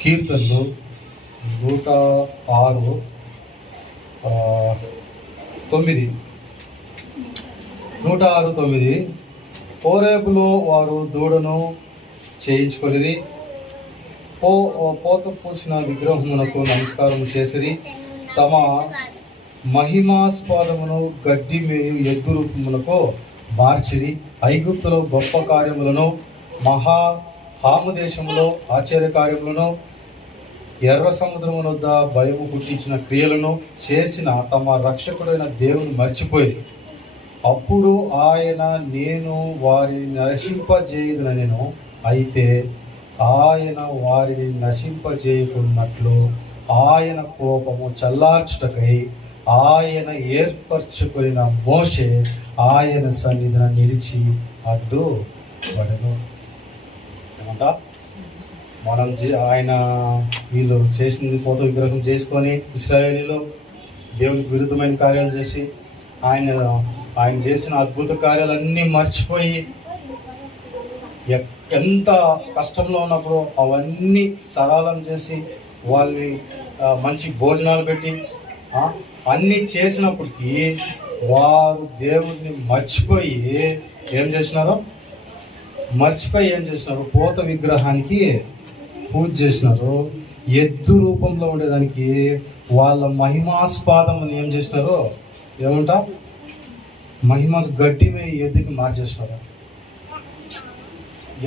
కీర్తనలు 106 9 హోరేబులో వారు దూడను చేయించుకొని పోత పూసిన విగ్రహమునకు నమస్కారం చేసిరి. తమ మహిమాస్పదమును గడ్డి మేయు ఎద్దు రూపమునకు మార్చిరి. ఐగుప్తులో గొప్ప కార్యములను హామదేశంలో ఆశ్చర్యకార్యములను ఎర్ర సముద్రము వద్ద భయము పుట్టించిన క్రియలను చేసిన తమ రక్షకుడైన దేవుని మర్చిపోయి అప్పుడు ఆయన నేను వారిని నశింపజేయుదునెను. అయితే ఆయన వారిని నశింపజేయకున్నట్లు ఆయన కోపము చల్లార్చుటకై ఆయన ఏర్పరచుకున్న మోషే ఆయన సన్నిధిన నిలిచి అడ్డుపడెను. మనం ఆయన వీళ్ళు చేసింది పోత విగ్రహం చేసుకొని ఇశ్రాయేలీలో దేవునికి విరుద్ధమైన కార్యాలు చేసి ఆయన చేసిన అద్భుత కార్యాలన్నీ మర్చిపోయి ఎంత కష్టంలో ఉన్నప్పుడు అవన్నీ సరళం చేసి వాళ్ళని మంచి భోజనాలు పెట్టి అన్నీ చేసినప్పటికీ వారు దేవుడిని మర్చిపోయి ఏం చేసినారు పోత విగ్రహానికి పూజ చేసినారు. ఎద్దు రూపంలో ఉండేదానికి వాళ్ళ మహిమాస్పాదం ఏం చేసినారు, మహిమ గడ్డి ఎద్దుకి మార్చేసినారు.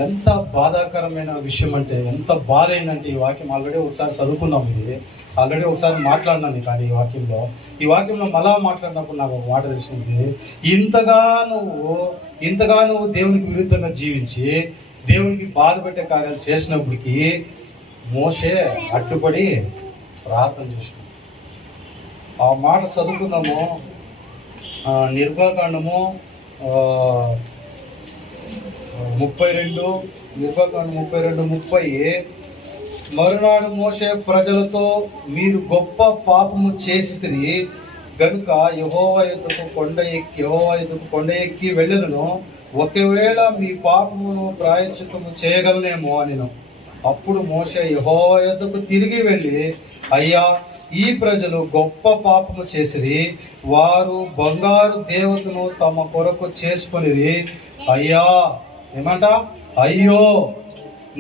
ఎంత బాధాకరమైన విషయం అంటే, ఎంత బాధ అయిందంటే, ఈ వాక్యం ఆల్రెడీ ఒకసారి చదువుకున్నాం, ఇది ఆల్రెడీ ఒకసారి మాట్లాడినాను. కానీ ఈ వాక్యంలో మళ్ళా మాట్లాడినప్పుడు నాకు ఒక మాట తెలిసింది. ఇంతగా నువ్వు దేవునికి విరుద్ధంగా జీవించి దేవునికి బాధ పెట్టే కార్యాలు చేసినప్పటికీ మోషే అడ్డుపడి ప్రార్థన చేసినాడు. ఆ మాట చదువుకున్నాము. నిర్గమకాండము 32:30. మరునాడు మోషే ప్రజలతో, మీరు గొప్ప పాపము చేసితిరి గనుక యెహోవా యొద్దకు కొండ ఎక్కి వెళ్ళెదను. ఒకవేళ మీ పాపమును ప్రాయశ్చిత్తము చేయగలనేమో అనెను. అప్పుడు మోషే యెహోవా యొద్దకు తిరిగి వెళ్ళి, అయ్యా, ఈ ప్రజలు గొప్ప పాపము చేసిరి. వారు బంగారు దేవతను తమ కొరకు చేసుకొనిరి. అయ్యో,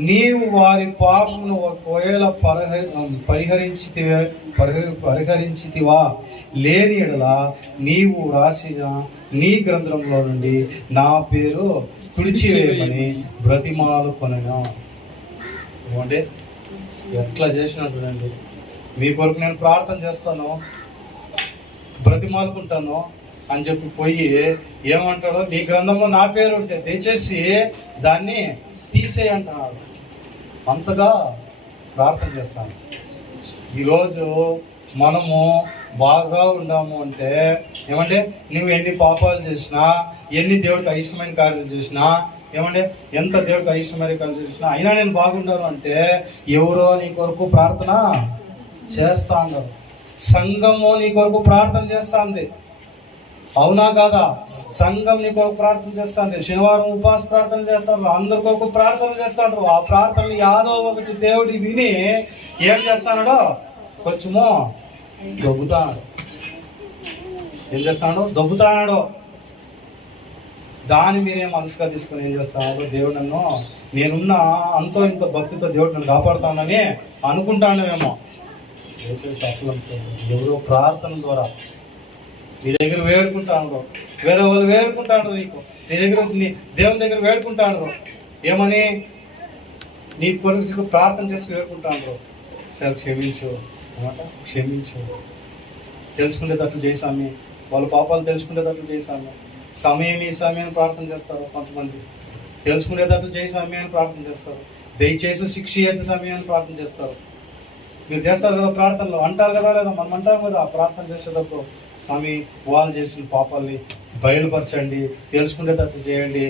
నీవు వారి పాపమును ఒకవేళ పరిహరించితివా లేని ఎడల నీవు రాసిన నీ గ్రంథంలో నుండి నా పేరు తుడిచివేయమని బ్రతిమాలు కొనెను. అంటే ఎట్లా చేసినట్టు చూడండి. మీ కొరకు నేను ప్రార్థన చేస్తాను, బ్రతిమాలుకుంటాను అని చెప్పి పోయి ఏమంటాడో, నీ గ్రంథంలో నా పేరు ఉంటే దయచేసి దాన్ని తీసేయంటున్నాడు. అంతగా ప్రార్థన చేస్తాను. ఈరోజు మనము బాగా ఉండాము అంటే నువ్వు ఎన్ని పాపాలు చేసినా, ఎన్ని దేవుడికి అయిష్టమైన కార్యాలు చేసినా, ఎంత దేవుడికి అయిష్టమైన కార్యాలు చేసినా అయినా నేను బాగుండాను అంటే ఎవరో నీ కొరకు ప్రార్థన చేస్తా ఉన్నారు. సంఘము నీ కొరకు ప్రార్థన చేస్తా ఉంది, అవునా కాదా? సంఘం నీ కొరకు ప్రార్థన చేస్తుంది. శనివారం ఉపవాస ప్రార్థన చేస్తారు, అందరి కొరకు ప్రార్థన చేస్తాడు. ఆ ప్రార్థనలు యాదో ఒకటి దేవుడి విని ఏం చేస్తాడో కొంచెము దొబ్బుతాడు. దాన్ని మీరే మనసుగా తీసుకొని ఏం చేస్తాడు, దేవుడు నేనున్న అంతో ఇంత భక్తితో దేవుడు నన్ను కాపాడుతానని అనుకుంటానేమో. ఎవరో ప్రార్థన ద్వారా నీ దగ్గర వేడుకుంటాను, వేరే వాళ్ళు వేడుకుంటాడు, నీ దగ్గర వచ్చి దేవుని దగ్గర వేడుకుంటాడు. ఏమని? నీ కొరకు ప్రార్థన చేసి వేడుకుంటాడు. సార్ క్షమించు తెలుసుకునేటట్లు చేశాము, వాళ్ళ పాపాలు తెలుసుకునేటట్లు చేశాము. సమయం ప్రార్థన చేస్తారు. కొంతమంది తెలుసుకునేటట్లు చేశాము అని ప్రార్థన చేస్తారు. దయచేసి శిక్ష ఎంత సమయాన్ని ప్రార్థన చేస్తారు. మీరు చేస్తారు కదా ప్రార్థనలు, అంటారు కదా, లేదా మనం అంటాం కదా ప్రార్థన చేసేటప్పుడు, స్వామి వాళ్ళు చేసిన పాపాలని బయలుపరచండి, తెలుసుకునేటట్లు చేయండి,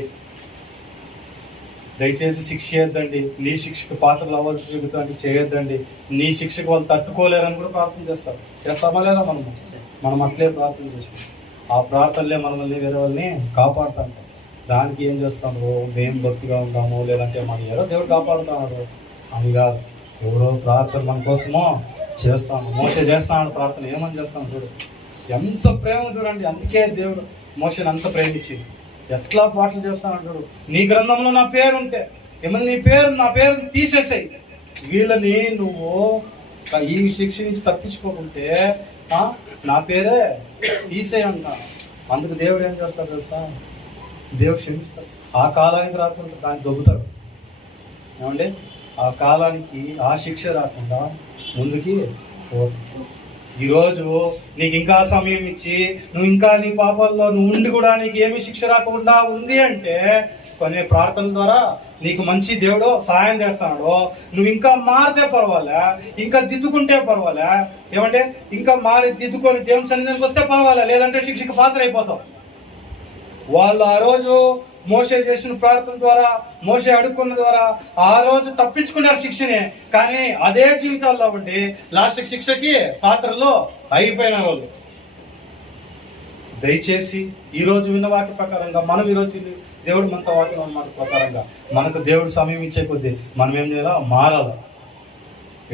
దయచేసి శిక్ష చేయొద్దండి, నీ శిక్షకు పాత్రలు అవ్వాల్సి చెబుతాండి చేయొద్దండి, నీ శిక్షకు వాళ్ళు తట్టుకోలేరని కూడా ప్రార్థన చేస్తారు. చేస్తామా లేదా? మనం అట్లే ప్రార్థన చేస్తాం. ఆ ప్రార్థనలే మనల్ని వేరే వాళ్ళని కాపాడుతాం. దానికి ఏం చేస్తాము, మేము భక్తిగా ఉంటాము, లేదంటే మన ఏదో దేవుడు కాపాడుతున్నాడు. అని కాదు, ఎవరో ప్రార్థన మన కోసమో చేస్తాను. మోసే చేస్తాను ప్రార్థన, ఏమని చేస్తాను చూడు, ఎంత ప్రేమ చూడండి. అందుకే దేవుడు మోసేని అంత ప్రేమించి ఎట్లా పాటలు చేస్తాను చూడు. నీ గ్రంథంలో నా పేరు ఉంటే ఏమన్నా నా పేరు తీసేసాయి, వీళ్ళని నువ్వు ఈ శిక్ష నుంచి తప్పించుకోకుంటే నా పేరే తీసేయంటాను. అందుకు దేవుడు ఏం చేస్తాడు తెలుసా, దేవుడు క్షమిస్తాడు. ఆ కాలానికి రాకుండా దాన్ని దొబ్బుతాడు. ఏమండి, ఆ కాలానికి ఆ శిక్ష రాకుండా ముందుకి ఈరోజు నీకు ఇంకా సమయం ఇచ్చి నువ్వు ఇంకా నీ పాపాల్లో నువ్వు ఉండి కూడా నీకు ఏమి శిక్ష రాకుండా ఉంది అంటే కొన్ని ప్రార్థన ద్వారా నీకు మంచి దేవుడు సహాయం చేస్తున్నాడు. నువ్వు ఇంకా మారితే పర్వాలే, ఇంకా దిద్దుకుంటే పర్వాలే, ఏమంటే ఇంకా మారి దిద్దుకొని దేవుని సన్నిధానికి వస్తే పర్వాలే, లేదంటే శిక్షకు పాత్ర అయిపోతావు. వాళ్ళు ఆ రోజు మోసే చేసిన ప్రార్థన ద్వారా, మోసే అడుక్కున్న ద్వారా ఆ రోజు తప్పించుకున్నారు శిక్షనే. కానీ అదే జీవితాల్లో ఉండి లాస్ట్ శిక్షకి పాత్రలో అయిపోయిన వాళ్ళు. దయచేసి ఈరోజు విన్న వాక్య ప్రకారంగా మనం ఈరోజు దేవుడు మనతో వాక్యం మాట ప్రకారంగా మనకు దేవుడు సమయం ఇచ్చే కొద్దీ మనం ఏం చేయాలా, మారాలి.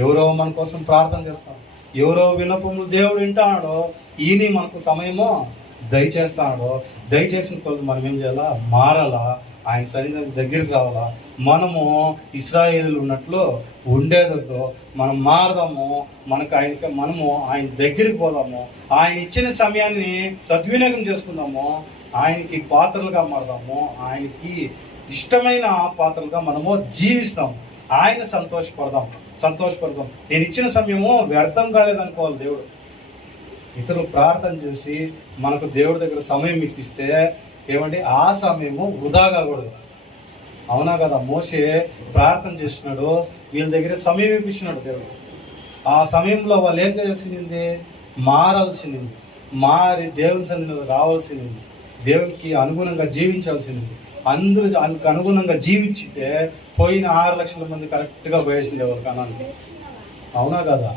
ఎవరో మన కోసం ప్రార్థన చేస్తాం, ఎవరో విన్నపములు దేవుడు వింటాడో, ఈయన మనకు సమయమో దయచేస్తాడో, దయచేసిన కొద్ది మనం ఏం చేయాలా, మారాలా, ఆయన సన్నిధానం దగ్గరికి రావాలా. మనము ఇశ్రాయేలు ఉన్నట్లు ఉండేదో మనం మారదాము, మనము ఆయన దగ్గరికి పోదాము, ఆయన ఇచ్చిన సమయాన్ని సద్వినియోగం చేసుకుందాము, ఆయనకి పాత్రలుగా మారదాము, ఆయనకి ఇష్టమైన పాత్రలుగా మనము జీవిస్తాం, ఆయన సంతోషపడదాం. నేను ఇచ్చిన సమయము వ్యర్థం కాలేదనుకోవాలి. దేవుడు ఇతరులు ప్రార్థన చేసి మనకు దేవుడి దగ్గర సమయం ఇప్పిస్తే ఏమండి, ఆ సమయము వృధా కాకూడదు. అవునా కదా, మోసే ప్రార్థన చేసినాడు, వీళ్ళ దగ్గర సమయం ఇప్పించినాడు దేవుడు. ఆ సమయంలో వాళ్ళు ఏం చేయాల్సింది, మారాల్సింది, మారి దేవుని సన్నిధిలో రావాల్సింది, దేవునికి అనుగుణంగా జీవించాల్సింది. అందరూ అనుగుణంగా జీవించితే పోయిన 6 లక్షల మంది కరెక్ట్గా పోయేసింది ఎవరు కనానికి. అవునా కదా,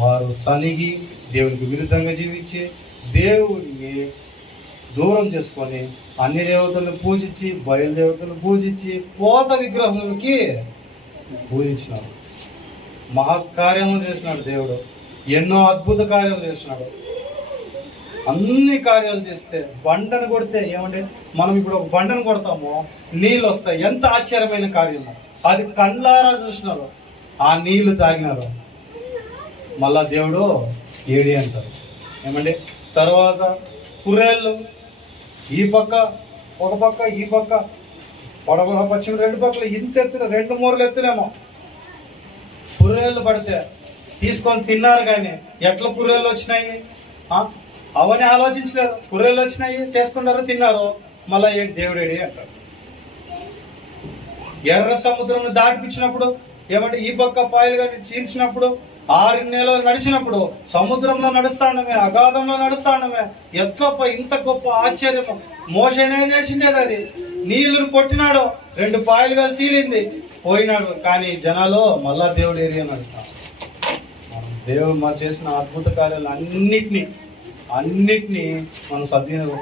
వారు సనిగి దేవునికి విరుద్ధంగా జీవించి దేవుడిని దూరం చేసుకొని అన్ని దేవతలను పూజించి బయలుదేవతలను పూజించి పోత విగ్రహములకి పూజించినాడు. మహాకార్యములు చేసినాడు దేవుడు, ఎన్నో అద్భుత కార్యాలు చేసినాడు. అన్ని కార్యాలు చేస్తే బండను కొడితే ఏమంటే, మనం ఇప్పుడు ఒక బండను కొడతామో నీళ్ళు వస్తాయి. ఎంత ఆశ్చర్యమైన కార్యము అది, కళ్ళారా చూసినారు, ఆ నీళ్లు తాగినారు. మళ్ళా దేవుడు ఏడి అంటారు. ఏమండి, తర్వాత కుర్రేళ్ళు ఈ పక్క ఒక పక్క ఈ పక్క పొడవుల పశ్చిమ 2 పక్కల ఇంత ఎత్తున 2 మూరలు ఎత్తునేమో కుర్రేళ్ళు పడితే తీసుకొని తిన్నారు. కానీ ఎట్లా కుర్రేళ్ళు వచ్చినాయి అవన్నీ ఆలోచించలేదు. కుర్రేళ్ళు వచ్చినాయి, చేసుకున్నారు, తిన్నారు. మళ్ళా ఏంటి దేవుడు ఏడి అంటారు. ఎర్ర సముద్రం దాటిపించినప్పుడు ఏమంటే, ఈ పక్క పాయలుగా చీల్చినప్పుడు 6 నెలలు నడిచినప్పుడు సముద్రంలో నడుస్తాడమే, అగాధంలో నడుస్తాడమే. ఎట్లా ఇంత గొప్ప ఆశ్చర్యము మోసేనే చేసిండేది. అది నీళ్లను కొట్టినాడు, 2 పాయలుగా సీలింది, పోయినాడు. కానీ జనాలు మళ్ళా దేవుడు ఏరియా నడుస్తాడు. దేవుడు మనం చేసిన అద్భుత కార్యాలు అన్నిటినీ మనం సద్వినియోగం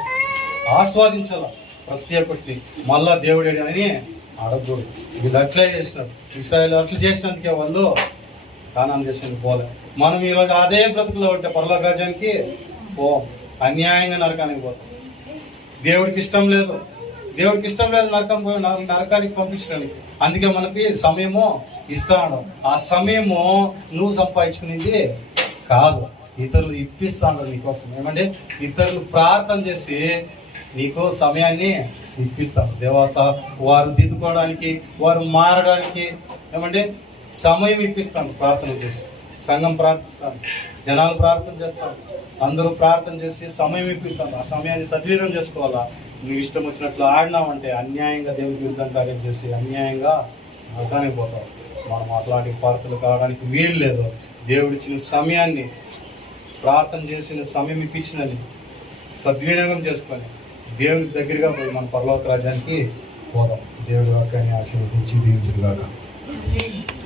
ఆస్వాదించాల. ప్రతి ఒక్కటి మళ్ళా దేవుడు ఏరియా అని అడగకూడదు. వీళ్ళు అట్లే చేసినారు, ఇశ్రాయేలు అట్లా చేసినందుకే వాళ్ళు కానాను చేసిన పోలే. మనం ఈరోజు అదే బ్రతుకులో ఉంటే పరలోక రాజ్యానికి అన్యాయంగా నరకానికి పోతాం. దేవుడికి ఇష్టం లేదు నరకానికి పంపించడానికి. అందుకే మనకి సమయము ఇస్తాడు. ఆ సమయము నువ్వు సంపాదించుకునేది కాదు, ఇతరులు ఇప్పిస్తాడు నీకోసం. ఏమంటే, ఇతరులు ప్రార్థన చేసి నీకు సమయాన్ని ఇప్పిస్తాడు. దేవాస వారు దిద్దుకోవడానికి, వారు మారడానికి ఏమంటే సమయం ఇప్పిస్తాను. ప్రార్థన చేసి సంఘం ప్రార్థిస్తాను, జనాలు ప్రార్థన చేస్తాను, అందరూ ప్రార్థన చేసి సమయం ఇప్పిస్తాను. ఆ సమయాన్ని సద్వినియోగం చేసుకోవాలా. నువ్వు ఇష్టం వచ్చినట్లు ఆడినావంటే అన్యాయంగా దేవుడికి విరుద్ధం కార్యం చేసి అన్యాయంగా నరకానికి పోతావు. మనం అట్లాంటి పాత్రలు కావడానికి వీలు లేదు. దేవుడిచ్చిన సమయాన్ని, ప్రార్థన చేసిన సమయం ఇప్పించినది సద్వినియోగం చేసుకొని దేవుడి దగ్గరగా పోయి మన పరలోక రాజ్యానికి పోదాం. దేవుడి వాక్యాన్ని ఆశీర్వదించి దీవించుగాక.